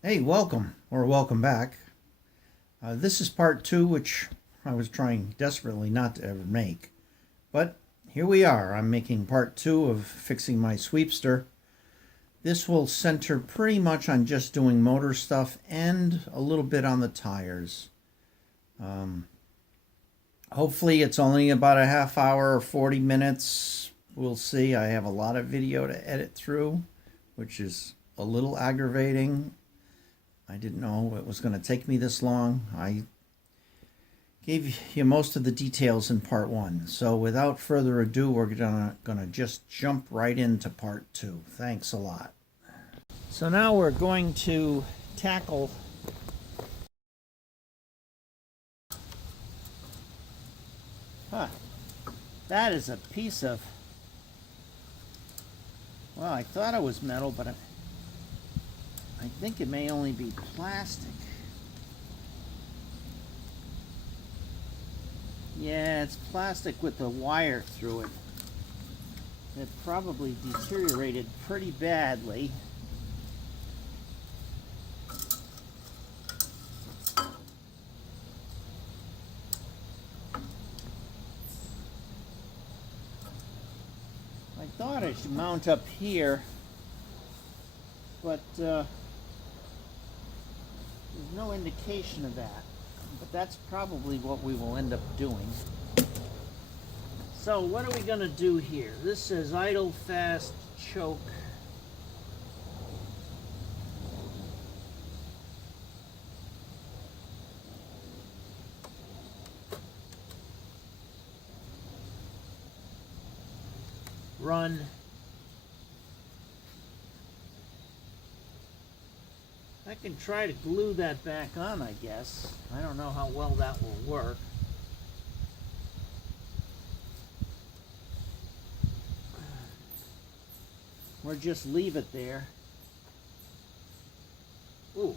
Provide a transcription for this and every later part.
Hey, welcome or welcome back. This is part two, which I was trying desperately not to ever make. But here we are. I'm making part two of fixing my Sweepster. This will center pretty much on just doing motor stuff and a little bit on the tires. Hopefully it's only about a half hour or 40 minutes. We'll see. I have a lot of video to edit through, which is a little aggravating. I didn't know it was going to take me this long. I gave you most of the details in part one. So without further ado, we're gonna just jump right into part two. Thanks a lot. So now we're going to tackle that is a piece of, well, I thought it was metal, but I think it may only be plastic. Yeah, it's plastic with a wire through it. It probably deteriorated pretty badly. I thought I should mount up here, but there's no indication of that. But that's probably what we will end up doing. So what are we going to do here? This says idle fast choke. Run. I can try to glue that back on, I guess. I don't know how well that will work. Or just leave it there. Ooh.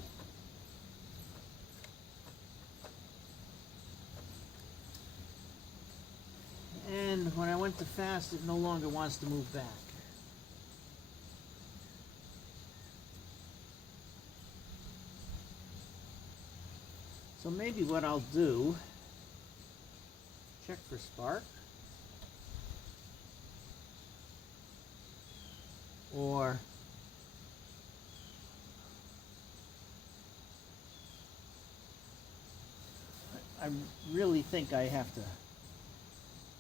And when I went to fast, it no longer wants to move back. So maybe what I'll do, check for spark, or I really think I have to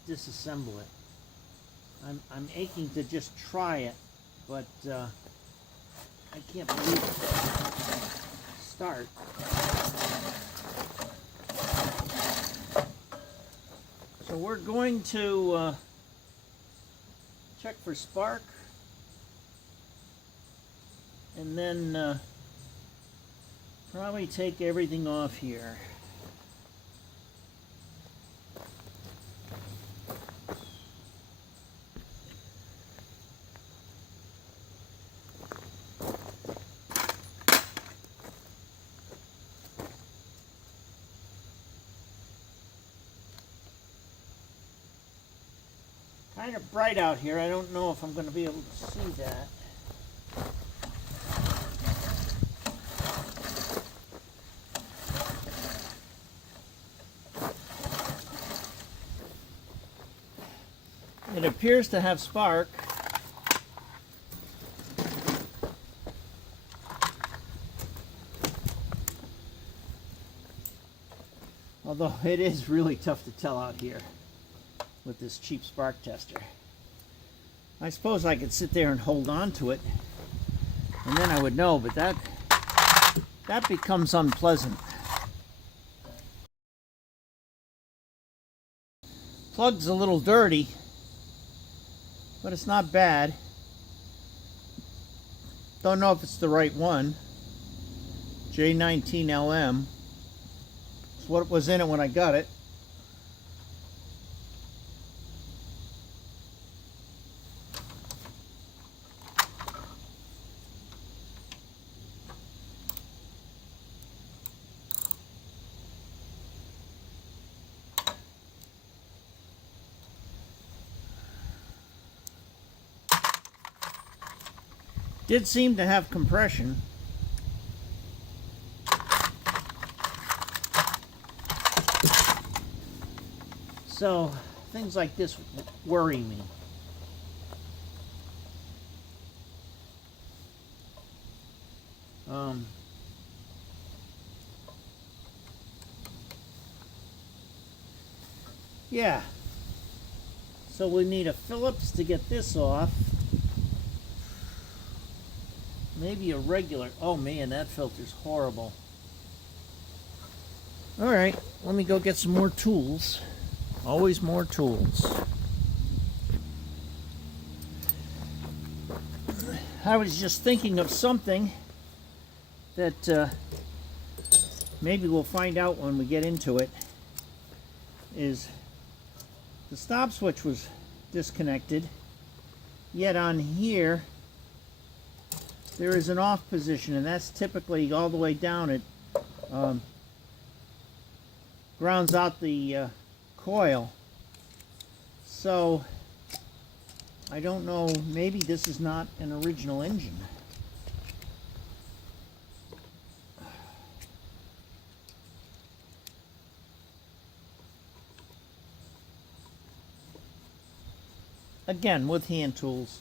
disassemble it. I'm aching to just try it, but I can't believe it. Start. So we're going to check for spark, and then probably take everything off here. Kind of bright out here. I don't know if I'm going to be able to see that. It appears to have spark. Although it is really tough to tell out here with this cheap spark tester. I suppose I could sit there and hold on to it, and then I would know, but that becomes unpleasant. Plug's a little dirty, but it's not bad. Don't know if it's the right one. J19LM. It's what was in it when I got it. Did seem to have compression. So things like this worry me. Yeah. So we need a Phillips to get this off. Maybe a regular. Oh man, that filter's horrible. Alright, let me go get some more tools. Always more tools. I was just thinking of something that maybe we'll find out when we get into it. Is the stop switch was disconnected, yet on here there is an off position, and that's typically all the way down. It grounds out the coil. So I don't know, maybe this is not an original engine. Again, with hand tools.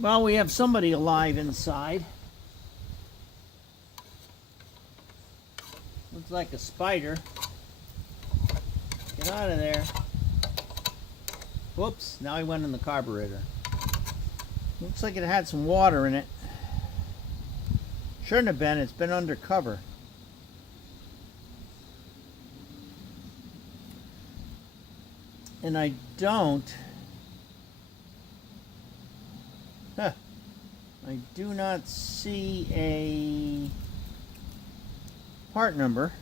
Well, we have somebody alive inside. Looks like a spider. Get out of there. Whoops, now he went in the carburetor. Looks like it had some water in it. Shouldn't have been, it's been undercover. And I do not see a part number.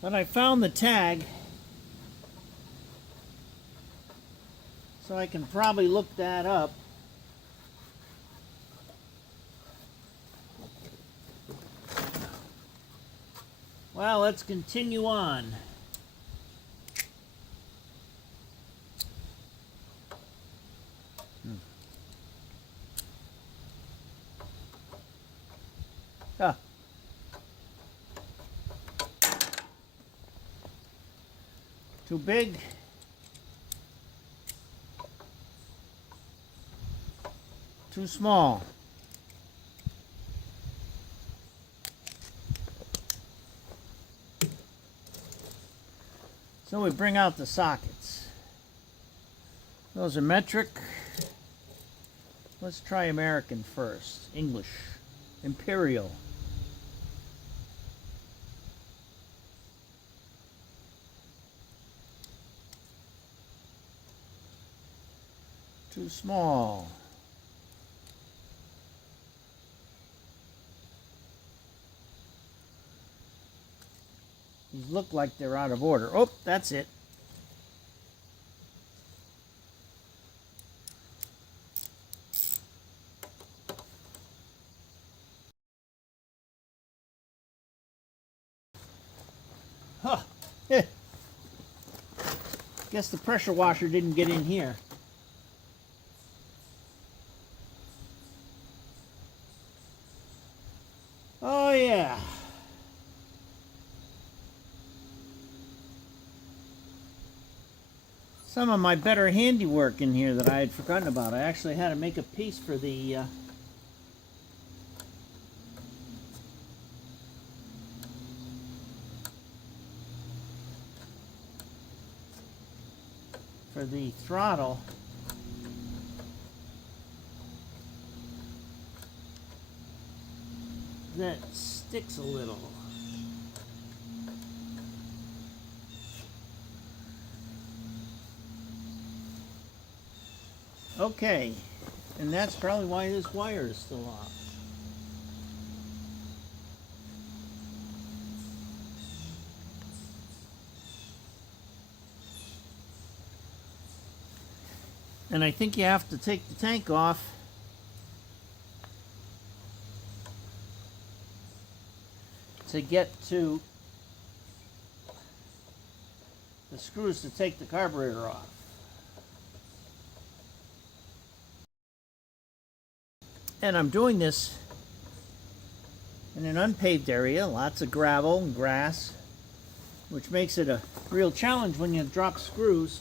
But I found the tag, so I can probably look that up. Well, let's continue on. Ah. Too big. Too small. So we bring out the sockets. Those are metric. Let's try American first. English. Imperial. Too small. These look like they're out of order. Oh, that's it. Huh. Guess the pressure washer didn't get in here. Oh yeah. Some of my better handiwork in here that I had forgotten about. I actually had to make a piece for the throttle. That sticks a little. Okay, and that's probably why this wire is still off. And I think you have to take the tank off to get to the screws to take the carburetor off. And I'm doing this in an unpaved area, lots of gravel and grass, which makes it a real challenge when you drop screws.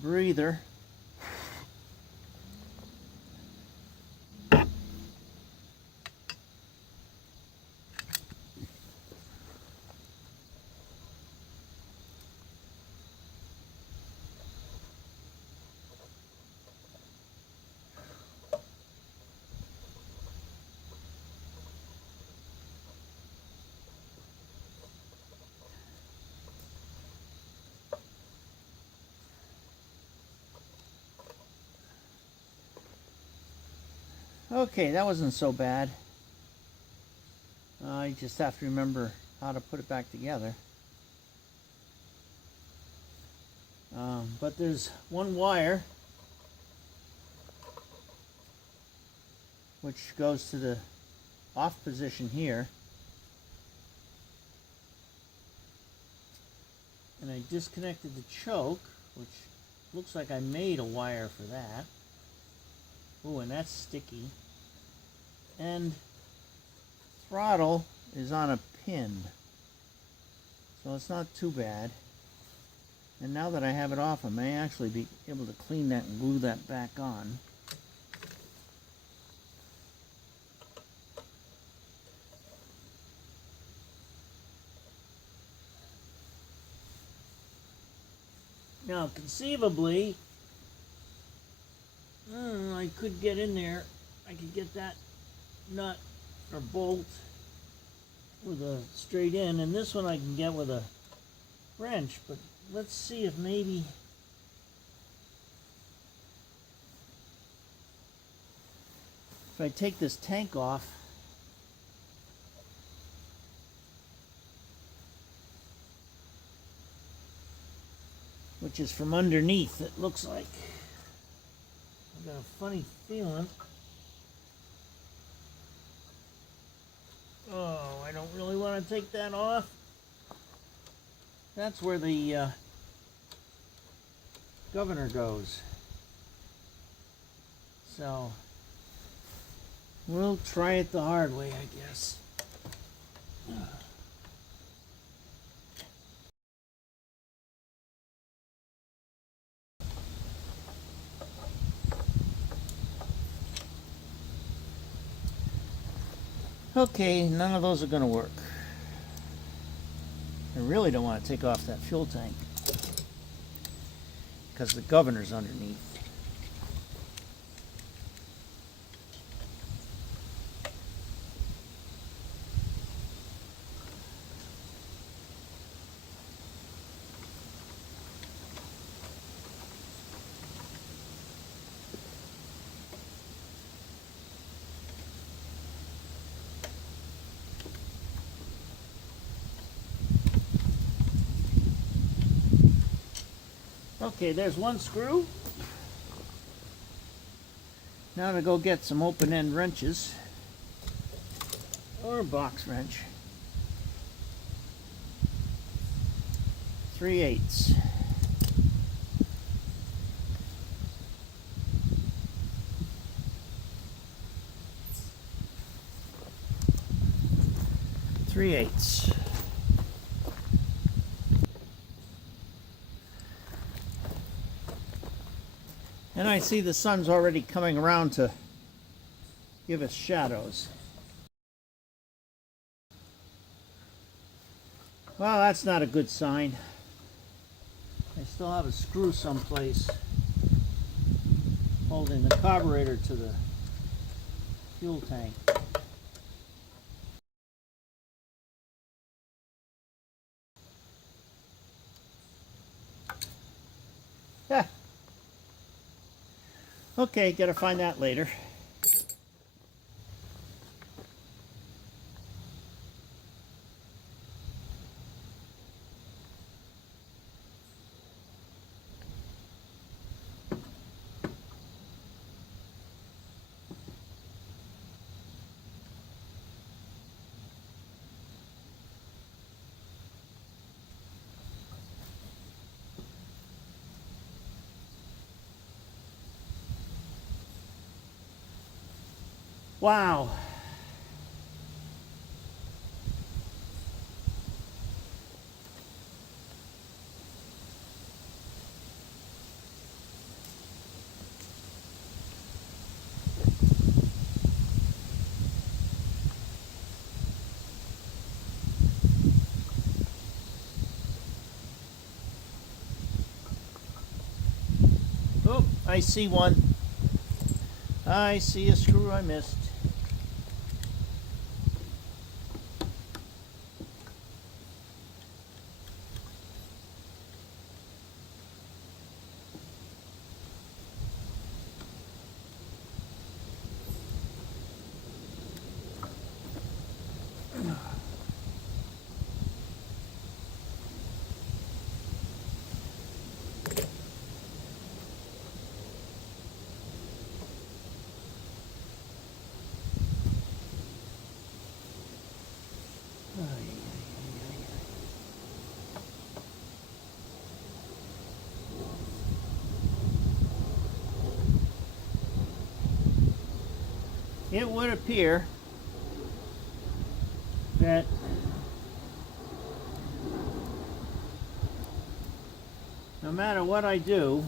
Breather. Okay, that wasn't so bad. I just have to remember how to put it back together. But there's one wire which goes to the off position here. And I disconnected the choke, which looks like I made a wire for that. Oh, and that's sticky. And throttle is on a pin, so it's not too bad. And now that I have it off, I may actually be able to clean that and glue that back on. Now, conceivably, I could get in there. I could get that nut or bolt with a straight in, and this one I can get with a wrench. But let's see if maybe if I take this tank off, which is from underneath, it looks like. I've got a funny feeling. Oh, I don't really want to take that off. That's where the governor goes. So we'll try it the hard way, I guess. Okay, none of those are going to work. I really don't want to take off that fuel tank because the governor's underneath. Okay, there's one screw. Now to go get some open end wrenches or a box wrench. 3/8. And I see the sun's already coming around to give us shadows. Well, that's not a good sign. I still have a screw someplace holding the carburetor to the fuel tank. Yeah. Okay, gotta find that later. Wow. Oh, I see one. I see a screw I missed. It would appear that no matter what I do,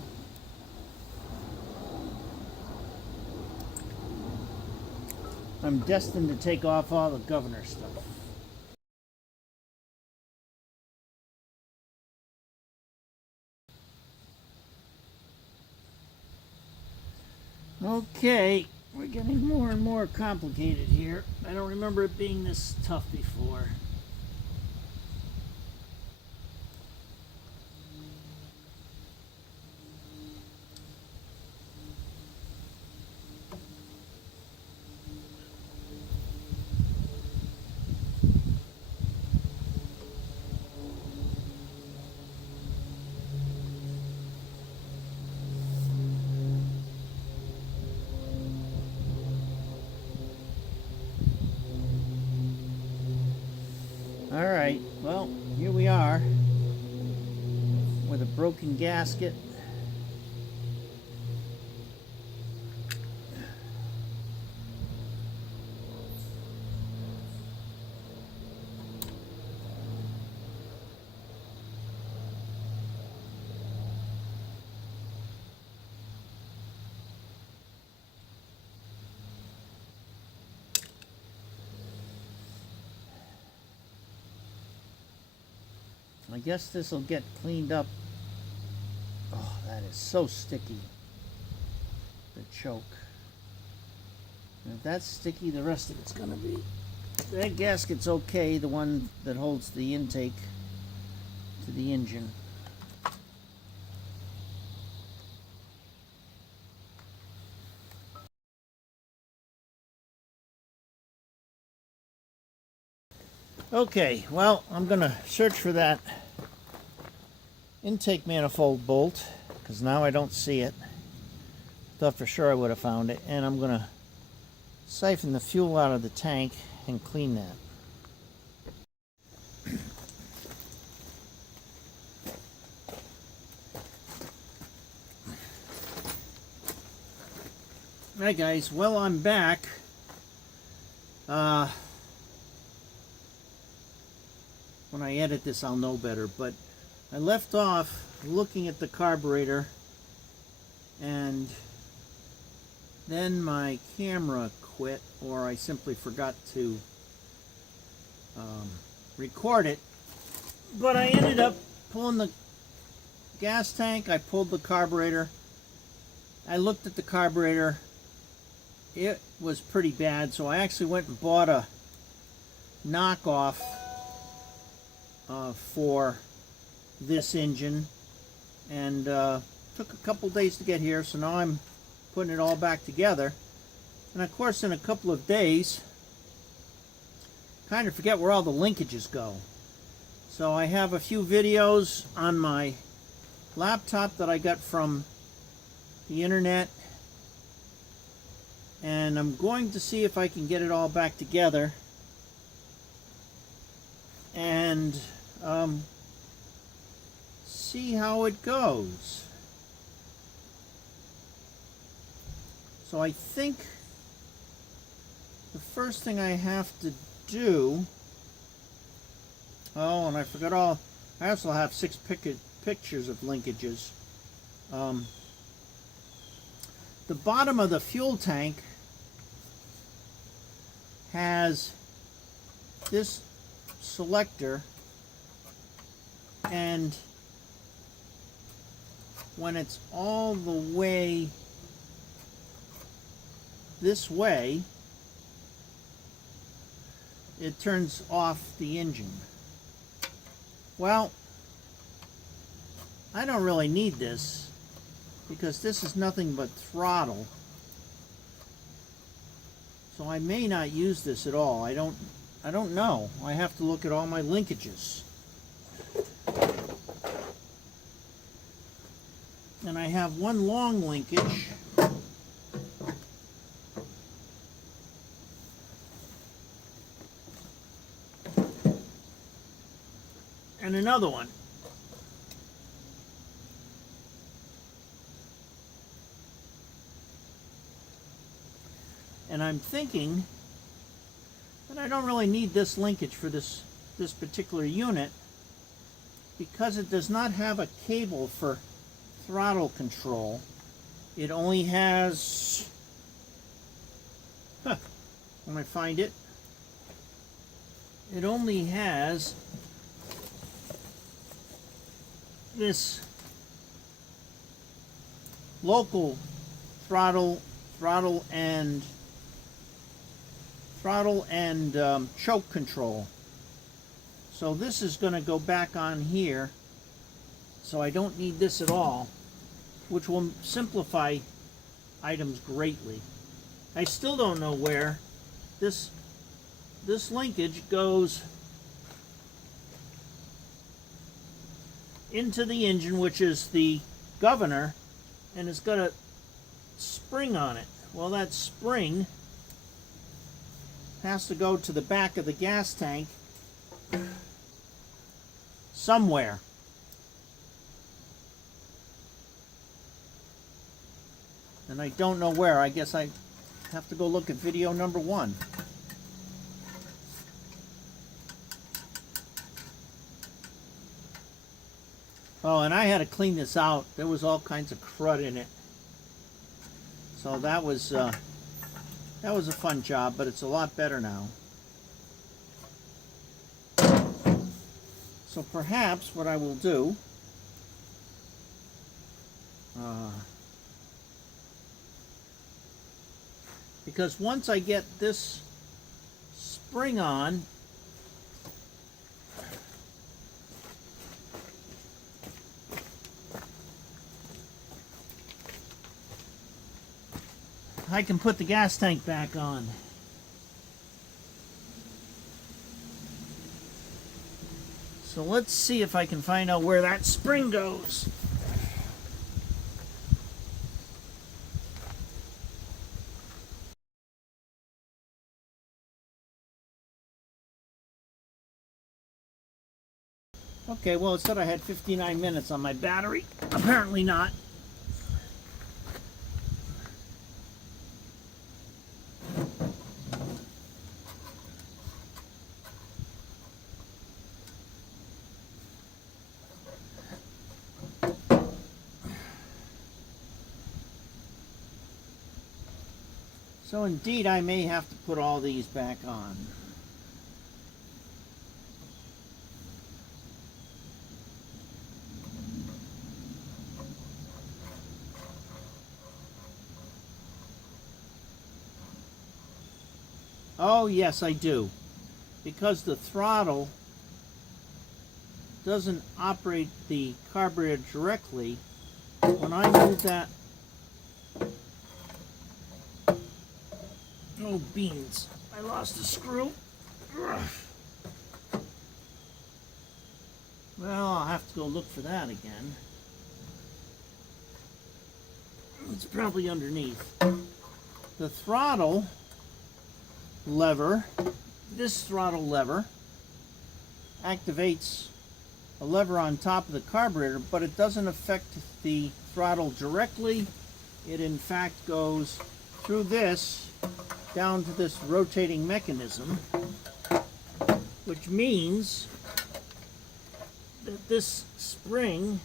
I'm destined to take off all the governor stuff. Okay, we're getting more and more complicated here. I don't remember it being this tough before. Alright, well, here we are with a broken gasket. I guess this will get cleaned up. Oh, that is so sticky. The choke. And if that's sticky, the rest of it's going to be. That gasket's okay, the one that holds the intake to the engine. Okay, well, I'm going to search for that intake manifold bolt, because now I don't see it. Thought for sure I would have found it. And I'm going to siphon the fuel out of the tank and clean that. Alright guys, well, I'm back. When I edit this I'll know better, but I left off looking at the carburetor and then my camera quit, or I simply forgot to record it. But I ended up pulling the gas tank, I pulled the carburetor, I looked at the carburetor, it was pretty bad, so I actually went and bought a knockoff for this engine, and took a couple days to get here, so now I'm putting it all back together. And of course in a couple of days kind of forget where all the linkages go. So I have a few videos on my laptop that I got from the internet, and I'm going to see if I can get it all back together and see how it goes. So I think the first thing I have to do, oh, and I forgot I also have 6 pictures of linkages. The bottom of the fuel tank has this selector, and when it's all the way this way, it turns off the engine. Well, I don't really need this because this is nothing but throttle. So I may not use this at all. I don't know. I have to look at all my linkages. And I have one long linkage. And another one. And I'm thinking that I don't really need this linkage for this particular unit because it does not have a cable for throttle control. It only has, when I find it, it only has this local throttle and choke control. So this is going to go back on here, so I don't need this at all, which will simplify items greatly. I still don't know where this linkage goes into the engine, which is the governor, and it's got a spring on it. Well, that spring has to go to the back of the gas tank somewhere. And I don't know where. I guess I have to go look at video number 1. Oh, and I had to clean this out. There was all kinds of crud in it. So that was a fun job, but it's a lot better now. So perhaps what I will do, because once I get this spring on, I can put the gas tank back on. So let's see if I can find out where that spring goes. Okay, well, it said I had 59 minutes on my battery. Apparently not. So indeed, I may have to put all these back on. Oh, yes, I do. Because the throttle doesn't operate the carburetor directly, when I move that... Oh, beans. I lost a screw. Ugh. Well, I'll have to go look for that again. It's probably underneath. The throttle lever, this throttle lever, activates a lever on top of the carburetor, but it doesn't affect the throttle directly. It in fact goes through this down to this rotating mechanism, which means that this spring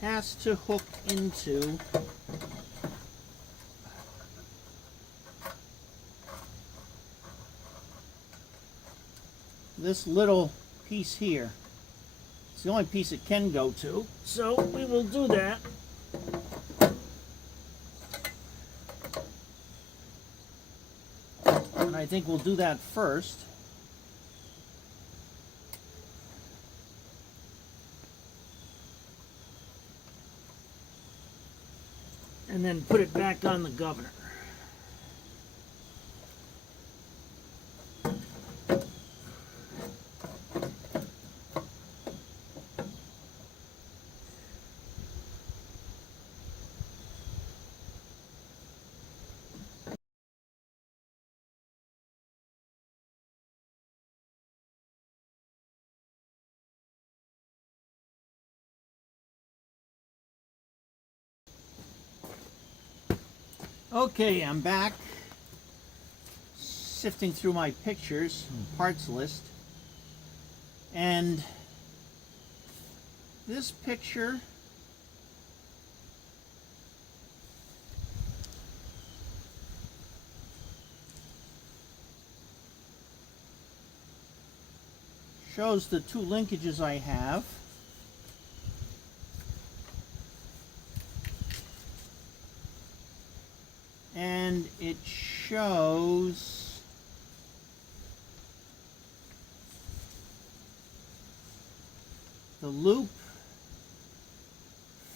has to hook into this little piece here. It's the only piece it can go to, so we will do that. And I think we'll do that first. And then put it back on the governor. Okay, I'm back, sifting through my pictures, parts list, and this picture shows the two linkages I have. And it shows the loop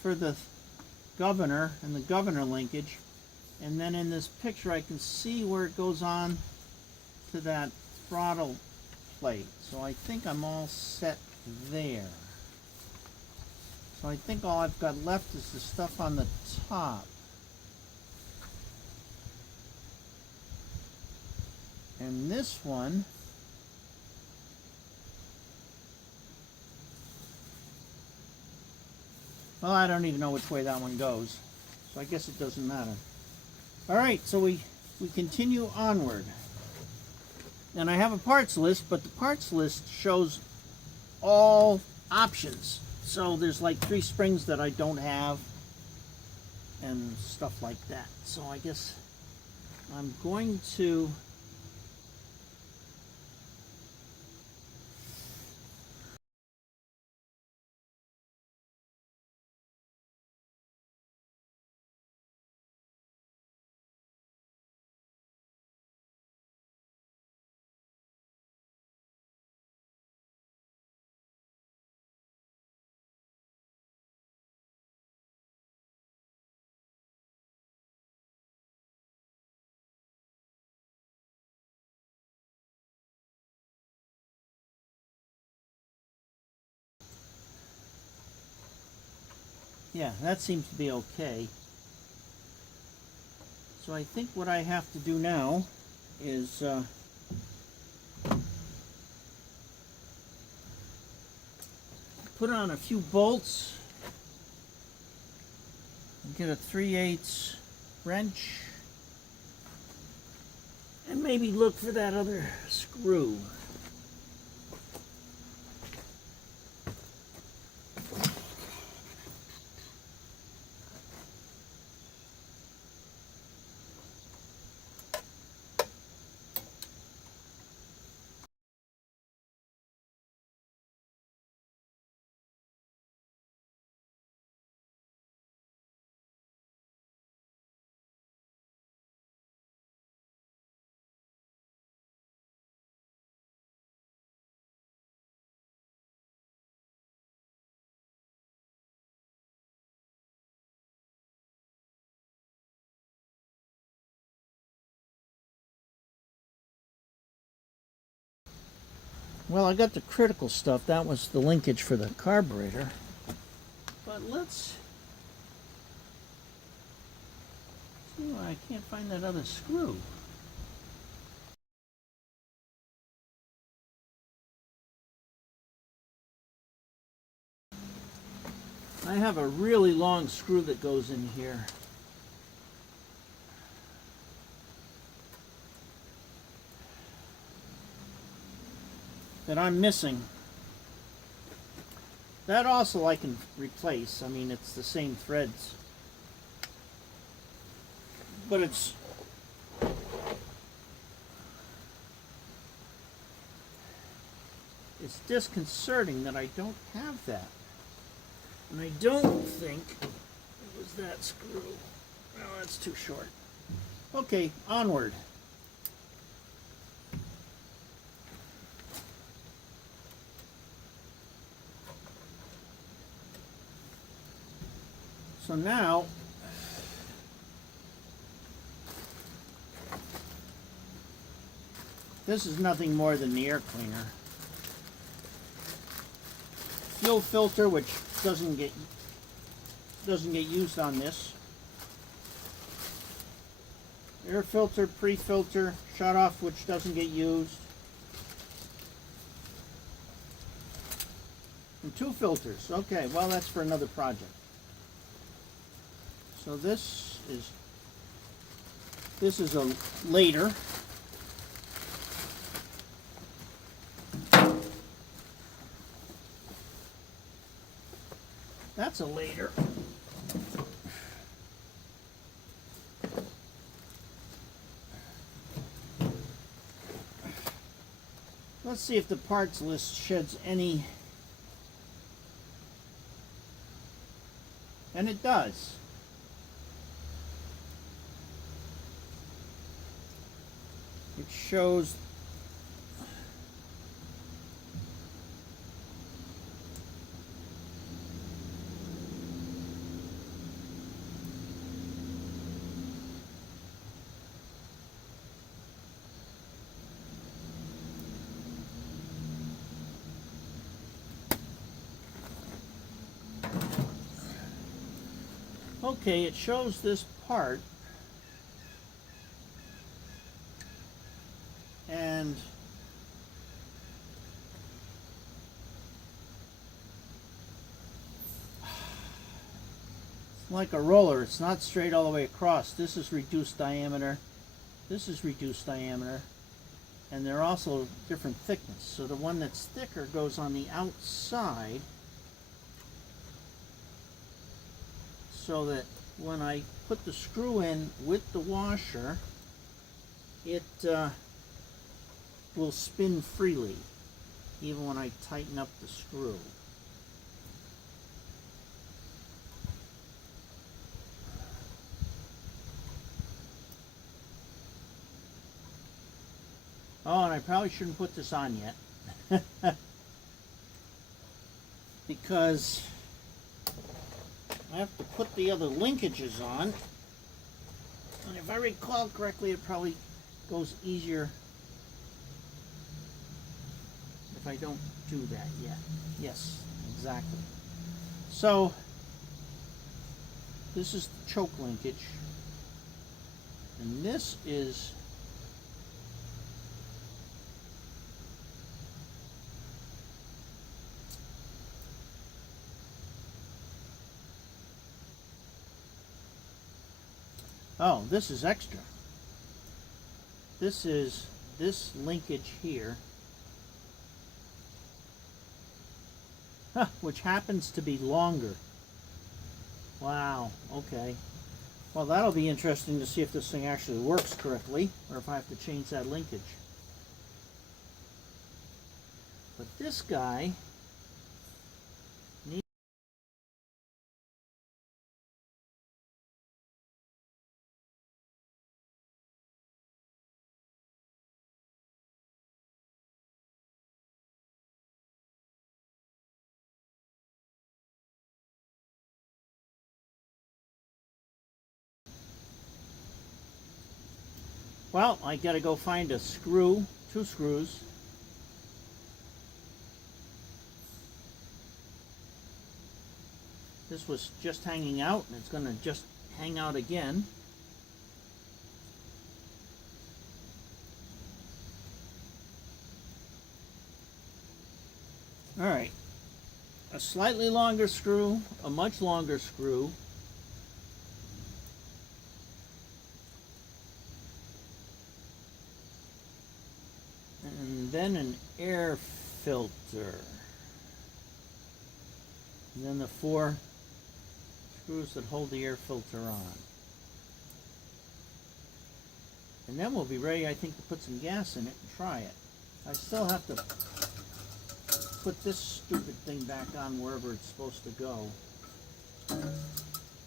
for the governor and the governor linkage, and then in this picture I can see where it goes on to that throttle plate. So I think I'm all set there. So I think all I've got left is the stuff on the top. And this one well, I don't even know which way that one goes, so I guess it doesn't matter. Alright, so we continue onward. And I have a parts list, but the parts list shows all options. So there's like 3 springs that I don't have and stuff like that. So I guess I'm going to yeah, that seems to be okay. So I think what I have to do now is put on a few bolts and get a 3/8 wrench and maybe look for that other screw. Well, I got the critical stuff. That was the linkage for the carburetor. But let's see why I can't find that other screw. I have a really long screw that goes in here. that I'm missing. That also I can replace. I mean, it's the same threads. But it's disconcerting that I don't have that. And I don't think it was that screw. No, that's too short. Okay, onward. So now, this is nothing more than the air cleaner. Fuel filter, which doesn't get used on this. Air filter, pre-filter, shut off, which doesn't get used. And 2 filters. Okay, well, that's for another project. So this is a later. That's a later. Let's see if the parts list sheds any. And it does. It shows okay, it shows this part, and it's like a roller. It's not straight all the way across. This is reduced diameter. This is reduced diameter. And they're also different thickness. So the one that's thicker goes on the outside, so that when I put the screw in with the washer, it will spin freely, even when I tighten up the screw. Oh, and I probably shouldn't put this on yet. Because I have to put the other linkages on. And if I recall correctly, it probably goes easier if I don't do that yet. Yes, exactly. So, this is the choke linkage. And this is oh, this is extra. This is this linkage here, which happens to be longer. Wow, okay. Well, that'll be interesting to see if this thing actually works correctly, or if I have to change that linkage. But this guy needs. Well, I gotta go find a screw, 2 screws. This was just hanging out, and it's gonna just hang out again. Alright, a slightly longer screw, a much longer screw, and then an air filter. And then the 4 screws that hold the air filter on. And then we'll be ready, I think, to put some gas in it and try it. I still have to put this stupid thing back on wherever it's supposed to go.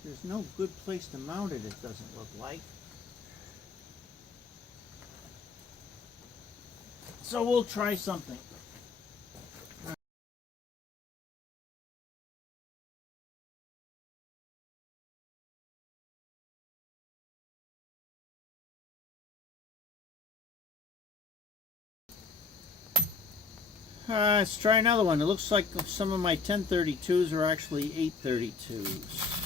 There's no good place to mount it, it doesn't look like. So we'll try something. Let's try another one. It looks like some of my 1032s are actually 832s.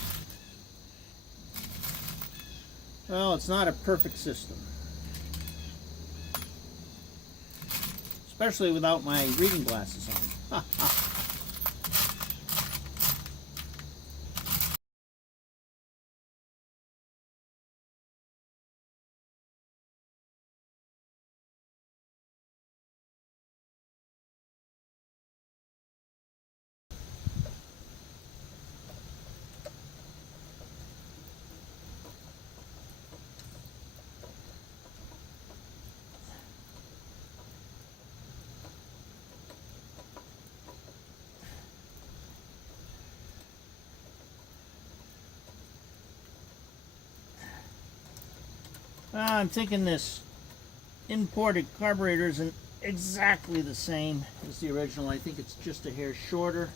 Well, it's not a perfect system. Especially without my reading glasses on. I'm thinking this imported carburetor isn't exactly the same as the original. I think it's just a hair shorter.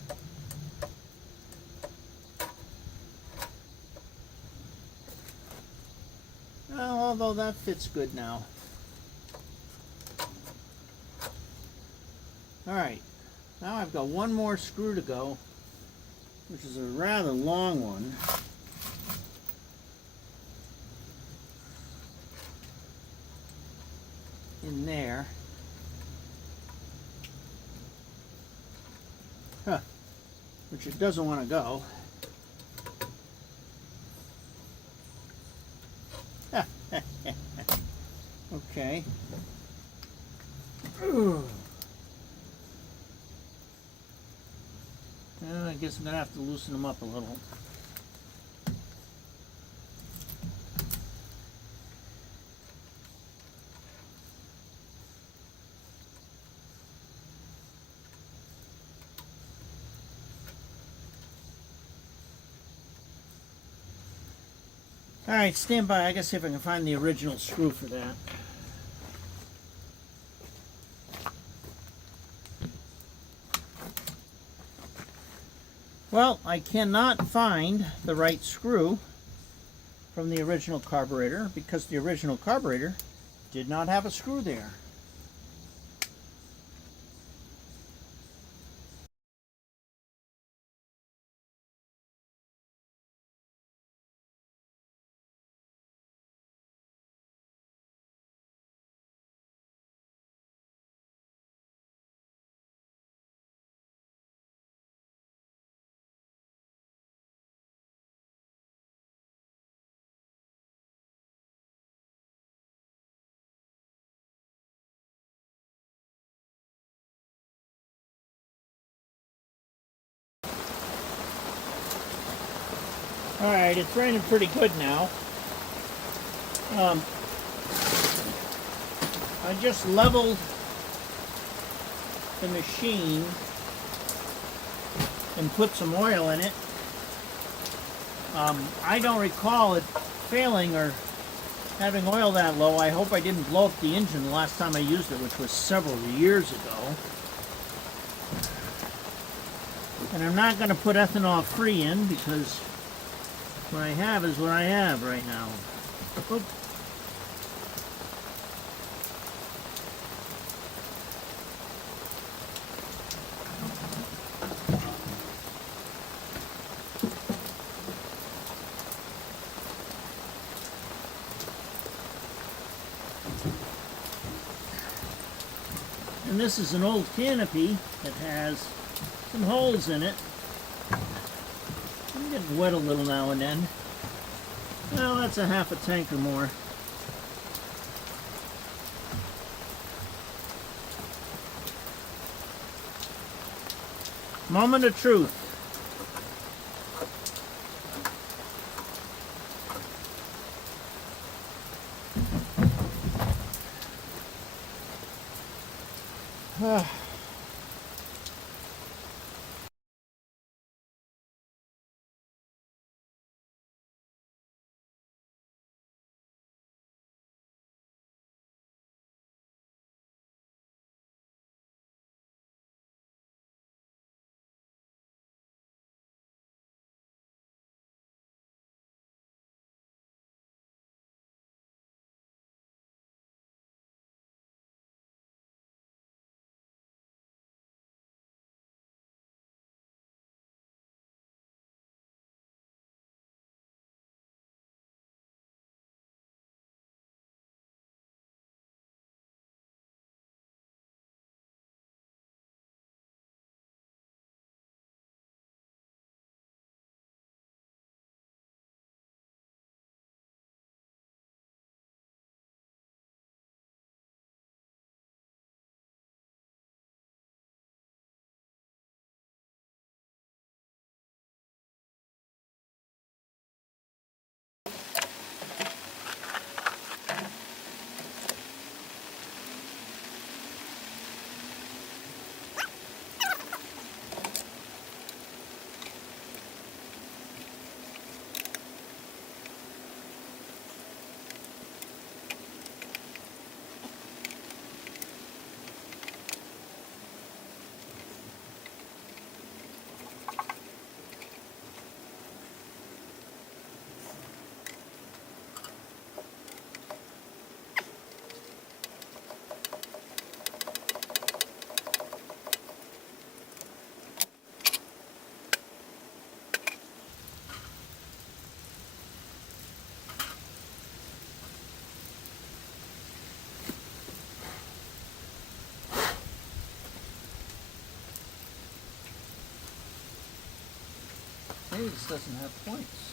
Well, although that fits good now. Alright, now I've got one more screw to go, which is a rather long one. In there. Huh. Which it doesn't want to go. Okay. Ooh. I guess I'm going to have to loosen them up a little. Alright, stand by. I gotta see if I can find the original screw for that. Well, I cannot find the right screw from the original carburetor because the original carburetor did not have a screw there. Alright, it's raining pretty good now. I just leveled the machine and put some oil in it. I don't recall it failing or having oil that low. I hope I didn't blow up the engine the last time I used it, which was several years ago. And I'm not going to put ethanol free in because what I have is what I have right now. Oops. And this is an old canopy that has some holes in it. I'm getting wet a little now and then. Well, that's a half a tank or more. Moment of truth. Maybe this doesn't have points.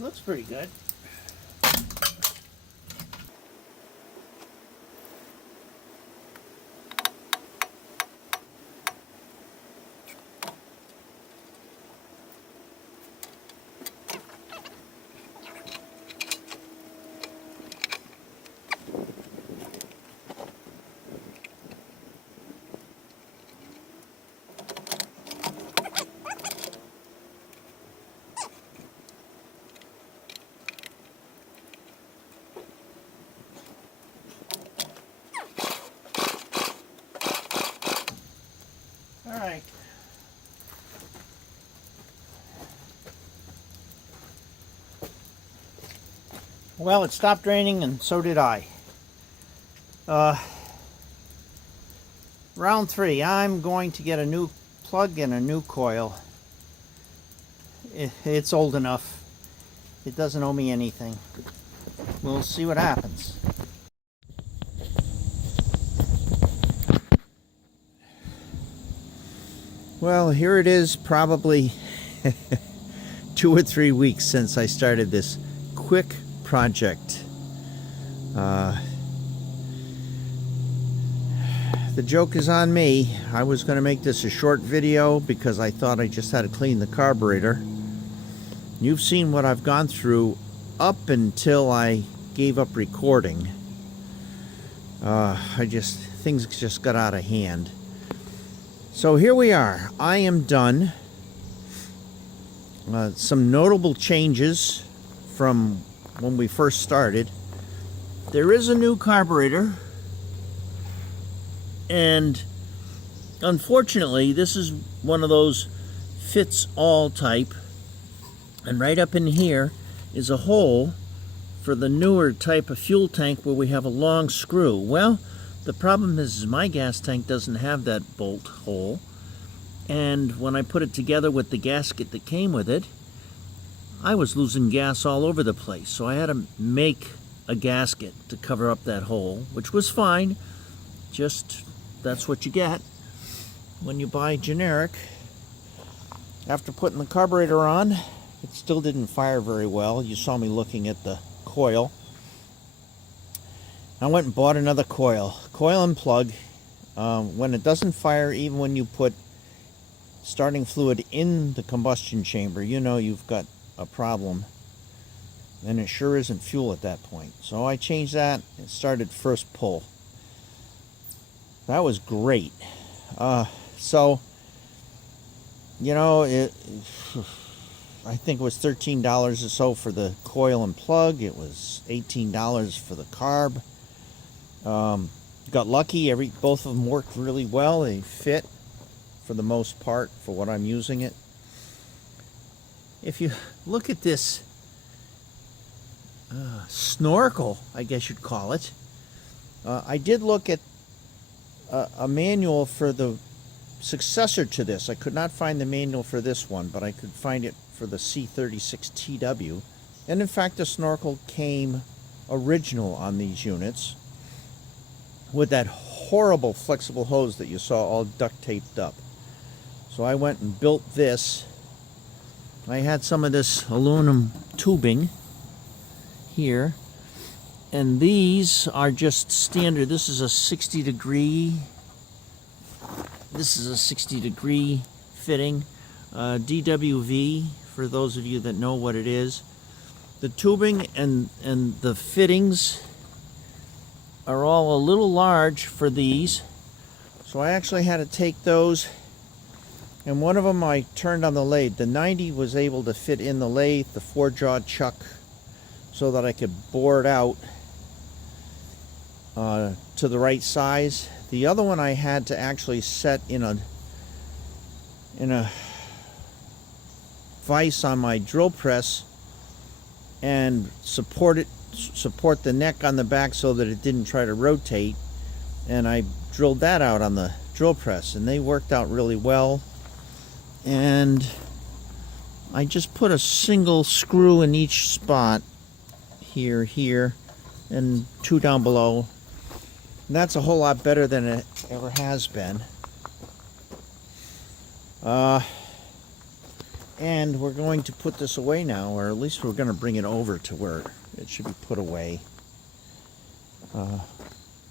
Looks pretty good. All right. Well, it stopped raining and so did I. Round 3, I'm going to get a new plug and a new coil. It's old enough. It doesn't owe me anything. We'll see what happens. Well, here it is, probably 2 or 3 weeks since I started this quick project. the joke is on me. I was going to make this a short video because I thought I just had to clean the carburetor. You've seen what I've gone through up until I gave up recording. Things just got out of hand. So here we are. I am done. Some notable changes from when we first started. There is a new carburetor, and unfortunately this is one of those fits all type, and right up in here is a hole for the newer type of fuel tank where we have a long screw. Well, the problem is my gas tank doesn't have that bolt hole, and when I put it together with the gasket that came with it, I was losing gas all over the place. So I had to make a gasket to cover up that hole, which was fine. Just that's what you get when you buy generic. After putting the carburetor on, it still didn't fire very well. You saw me looking at the coil. I went and bought another coil and plug. When it doesn't fire, even when you put starting fluid in the combustion chamber, you know you've got a problem. And it sure isn't fuel at that point. So I changed that and started first pull. That was great. So, you know, I think it was $13 or so for the coil and plug. It was $18 for the carb. Got lucky. Both of them worked really well. They fit for the most part for what I'm using it. If you look at this snorkel, I guess you'd call it. I did look at a manual for the successor to this. I could not find the manual for this one, but I could find it for the C36TW. And in fact, the snorkel came original on these units with that horrible flexible hose that you saw all duct taped up. So I went and built this. I had some of this aluminum tubing here, and these are just standard. This is a 60 degree fitting, DWV, for those of you that know what it is. The tubing and the fittings are all a little large for these, so I actually had to take those, and one of them I turned on the lathe. The 90 was able to fit in the lathe, the 4-jaw chuck, so that I could bore it out to the right size. The other one I had to actually set in a vise on my drill press and support the neck on the back so that it didn't try to rotate, and I drilled that out on the drill press, and they worked out really well. And I just put a single screw in each spot, here, and 2 down below. And that's a whole lot better than it ever has been. And we're going to put this away now, or at least we're going to bring it over to where it should be put away.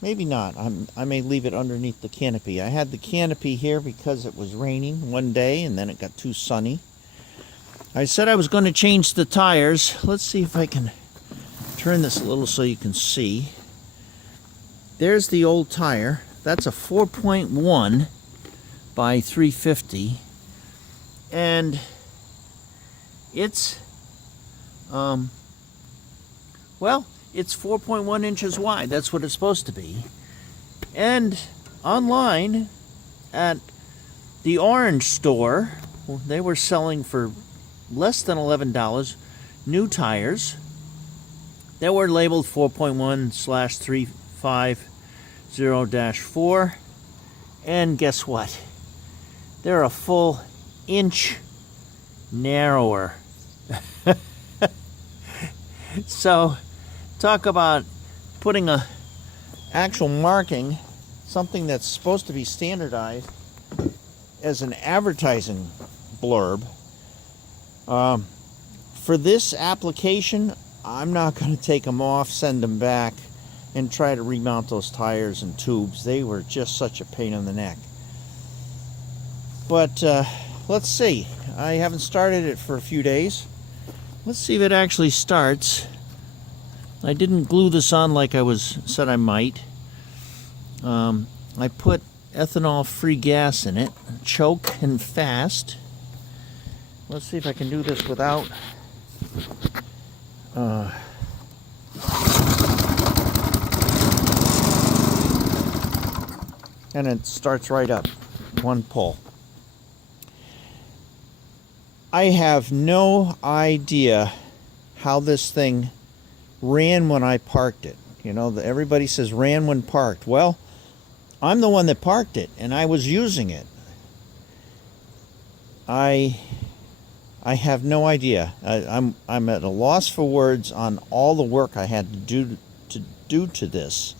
Maybe not. I may leave it underneath the canopy. I had the canopy here because it was raining one day and then it got too sunny. I said I was going to change the tires. Let's see if I can turn this a little so you can see. There's the old tire. That's a 4.1 by 350. And it's, well, it's 4.1 inches wide. That's what it's supposed to be. And online at the Orange store, they were selling for less than $11 new tires that were labeled 4.1/350-4. And guess what? They're a full inch narrower. So talk about putting a actual marking, something that's supposed to be standardized, as an advertising blurb. For this application, I'm not going to take them off, send them back. and try to remount those tires and tubes. They were just such a pain in the neck. But let's see. I haven't started it for a few days. Let's see if it actually starts. I didn't glue this on like I said I might. I put ethanol-free gas in it, choke and fast. Let's see if I can do this without and it starts right up, one pull. I have no idea how this thing ran when I parked it. You know, everybody says ran when parked. Well, I'm the one that parked it, and I was using it. I have no idea. I'm at a loss for words on all the work I had to do to this.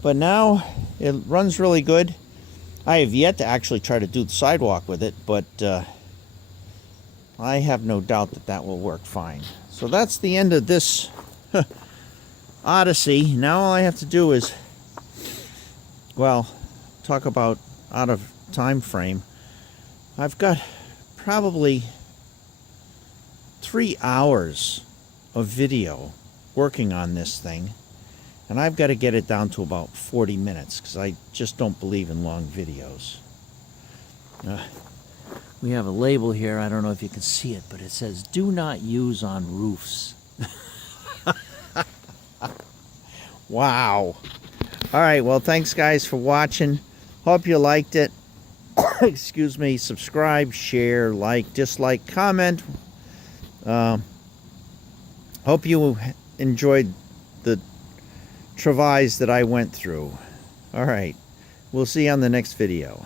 But now it runs really good. I have yet to actually try to do the sidewalk with it, but I have no doubt that that will work fine. So that's the end of this odyssey. Now all I have to do is, well, talk about out of time frame. I've got probably 3 hours of video working on this thing, and I've got to get it down to about 40 minutes because I just don't believe in long videos. We have a label here. I don't know if you can see it, but it says do not use on roofs. Wow. All right, well, thanks guys for watching. Hope you liked it. Excuse me. Subscribe, share, like, dislike, comment. Hope you enjoyed the travails that I went through. All right, we'll see you on the next video.